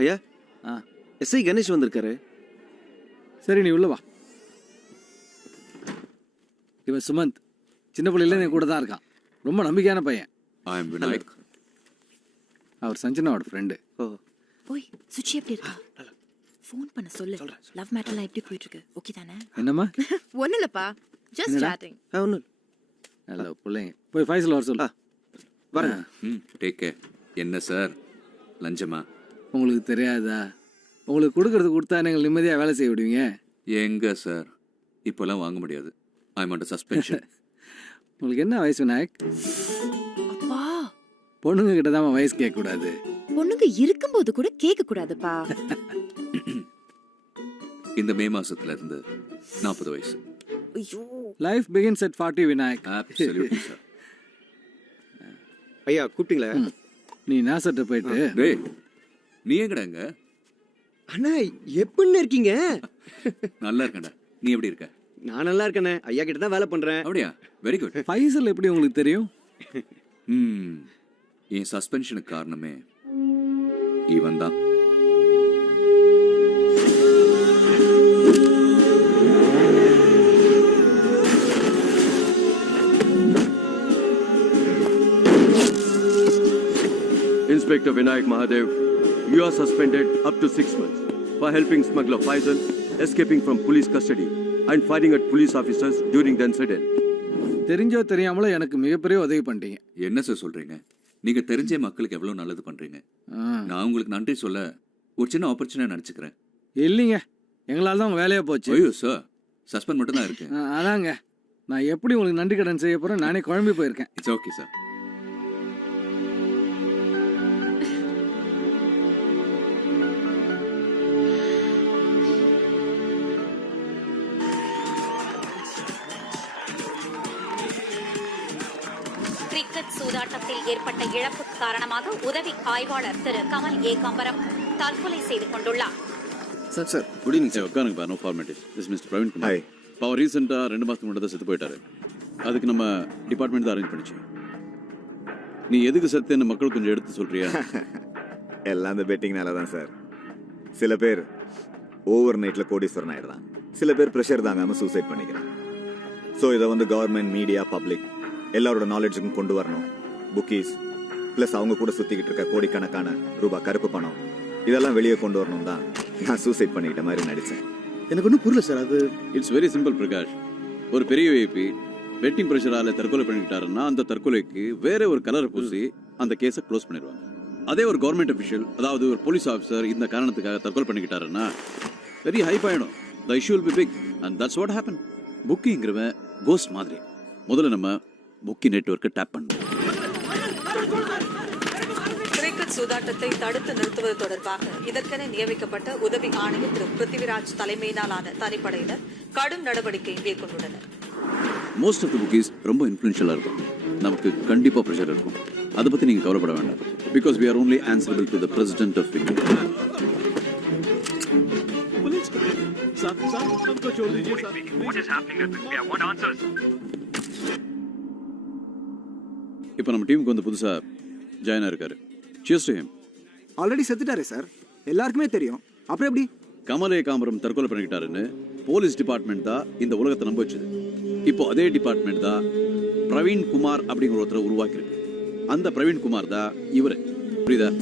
ஐயா ஆ எஸ்ஐ கணேஷ் வந்திருக்காரு. சரி, நீ உள்ள வா. இவன் சுமந்த் சின்ன பிள்ளையில என் கூட தான் இருக்கான். ரொம்ப நம்பிக்கையான பையன். ஐ அம் விநாயக். அவர் சஞ்சனாவோட ஃப்ரெண்டு. ஓ ஓய் சுச்சி எப்படி இருக்கா? ஃபோன் பண்ண சொல்லு. லவ் மேட்டர்லாம் எப்படி போயிட்டு இருக்கு? ஓகே தானே? என்னம்மா? ஒண்ணு இல்லப்பா, ஜஸ்ட் சாட்டிங். ஒன்றும் நல்ல பிள்ளைங்க. போய் ஃபைசல் வர சொல்லு. வரேன். Take care. என்ன சார் லஞ்சமா? உங்களுக்கு தெரியாதா? உங்களுக்கு கொடுக்கறது கொடுத்தா நீங்கள் நிம்மதியாக வேலை செய்ய விடுவீங்க. எங்க சார் இப்போல்லாம் வாங்க முடியாது. ஐ அம் அண்டர் சஸ்பென்ஷன். உங்களுக்கு என்ன வயசு விநாயக்? அப்பா, பொண்ணுங்க கிட்ட தான் வயசு கேட்கக்கூடாது. பொண்ணுங்க இருக்கும்போது கூட கேட்க கூடாதுப்பா. இந்த மே மாசத்துல இருந்து 40 வயசு. ஐயோ, life begins at 40 Vinayak. Absolutely sir. ஐயா கூப்பிட்டீங்களா? நீ நாசட்ட போயிட்டு டேய், நீ எங்கடாங்க? அண்ணா எப்படின்னு இருக்கீங்க? நல்லா இருக்கேன்டா. நீ எப்படி இருக்க? நான் நல்லா இருக்கேண்ணே. ஐயா கிட்ட தான் வேலை பண்றேன். அப்படியா? Very good. ஃபைசல் எப்படி உங்களுக்கு தெரியும்? என் சஸ்பென்ஷனுக்கு காரணமே இவன் தான். Inspector Vinayak Mahadev, you are suspended up to 6 months for helping smuggler Faisal escaping from police custody and firing at police officers during the incident. தெரிஞ்சோ தெரியாமலோ எனக்கு மிகப்பெரிய உதவி பண்ணிட்டீங்க. என்ன சார் சொல்றீங்க? நீங்க தெரிஞ்ச மக்களுக்கு எவ்வளவு நல்லது பண்றீங்க. நான் உங்களுக்கு நன்றி சொல்ல ஒரு சின்ன ஆப்பர்ச்சுனிட்டி நினைச்சுக்கிறேன். இல்லைங்க, எங்களால் தான் உங்க வேலையா போச்சு. ஐயோ சார், சஸ்பெண்ட் மட்டும் தான் இருக்கு. அதாங்க, நான் எப்படி உங்களுக்கு நன்றி கடன் செய்ய போறேன்? நானே குழம்பி போயிருக்கேன். It's okay sir. கிரிக்கெட் சூதாட்டத்தில் ஏற்பட்ட இழப்புக்கு காரணமாக உதவி ஆய்வாளர் திரு கமல் ஏ கம்பரம் தற்கொலை செய்து கொண்டுள்ளார். Sir good evening sir. உட்காருங்க பா, no formalities. This mister Praveen Kumar. இப்போ அவர் ரீசெண்டாக 2 மாதத்துக்கு முன்னாடி தான் செத்து போயிட்டாரு. அதுக்கு நம்ம டிபார்ட்மெண்ட் தான் அரேஞ்ச் பண்ணிச்சு. நீ எதுக்கு செத்துன்னு மக்கள் கொஞ்சம் எடுத்து சொல்றியா? எல்லாம் அந்த பெட்டிங்னால தான் சார். சில பேர் ஓவர் நைட்டில் கோடீஸ்வரன் ஆயிடுறான், சில பேர் ப்ரெஷர் தாங்காமல் சூசைட் பண்ணிக்கிறான். ஸோ இதை கவர்மெண்ட், மீடியா, பப்ளிக் எல்லாரோட நாலேஜுக்கும் கொண்டு வரணும். புக்கீஸ் ப்ளஸ் அவங்க கூட சுற்றிக்கிட்டு இருக்க கோடிக்கணக்கான ரூபாய் கருப்பு பணம் இதெல்லாம் வெளியே கொண்டு வரணும் தான் நான் சூசைட் பண்ணிக்கிட்ட மாதிரி நடித்தேன். எனக்கு ஒன்றும் புரியல சார். அது இட்ஸ் வெரி சிம்பிள் பிரகாஷ். ஒரு பெரிய விஐபி வெட்டிங் ப்ரெஷரால தற்கொலை பண்ணிக்கிட்டாருன்னா அந்த தற்கொலைக்கு வேற ஒரு கலரை பூசி அந்த கேஸை க்ளோஸ் பண்ணிடுவாங்க. அதே ஒரு கவர்மெண்ட் அஃபிஷியல், அதாவது ஒரு போலீஸ் ஆஃபீஸர் இந்த காரணத்துக்காக தற்கொலை பண்ணிக்கிட்டாருன்னா வெரி ஹைப் ஆயிடும். The issue will be big and that's what happen. புக்கிங்கிறவன் கோஸ்ட் மாதிரி. முதல்ல நம்ம புக்கி நெட்வொர்க்கை டேப் பண்ணணும். கிரிக்கெட் சூதாட்டத்தை தடுத்து நிறுத்துவது தொடர்பாக இதற்கென நியமிக்கப்பட்ட உதவி ஆணையர் திரு பிருத்திவிராஜ் தலைமையிலான தனிப்படையினர் கடும் நடவடிக்கை மேற்கொண்டுள்ளனர். மோஸ்ட் ஆஃப் தி புக்கீஸ் ரொம்ப இன்ஃப்ளூயன்ஷியலாக இருக்கும். நமக்கு கண்டிப்பாக ப்ரெஷர் இருக்கும். அதை பற்றி நீங்கள் கவலைப்பட வேண்டாம். Because we are only answerable to the president of India. இப்போ நம்ம டீமுக்கு புதுசாக ஜாயின் ஆயிருக்காரு. Cheers to him. ஆல்ரெடி செத்துட்டாரு சார், எல்லாருக்குமே தெரியும். அப்புறம் எப்படி? கமல் ஏகாம்பரம் தற்கொலை பண்ணிக்கிட்டாருன்னு போலீஸ் டிபார்ட்மெண்ட் தான் இந்த உலகத்தை நம்ப வச்சுது. இப்போ அதே டிபார்ட்மெண்ட் தான் பிரவீன் குமார் அப்படிங்கிற ஒருத்தரை உருவாக்கியிருக்கு. அந்த பிரவீன் குமார் தான் இவரு. புரியுதா?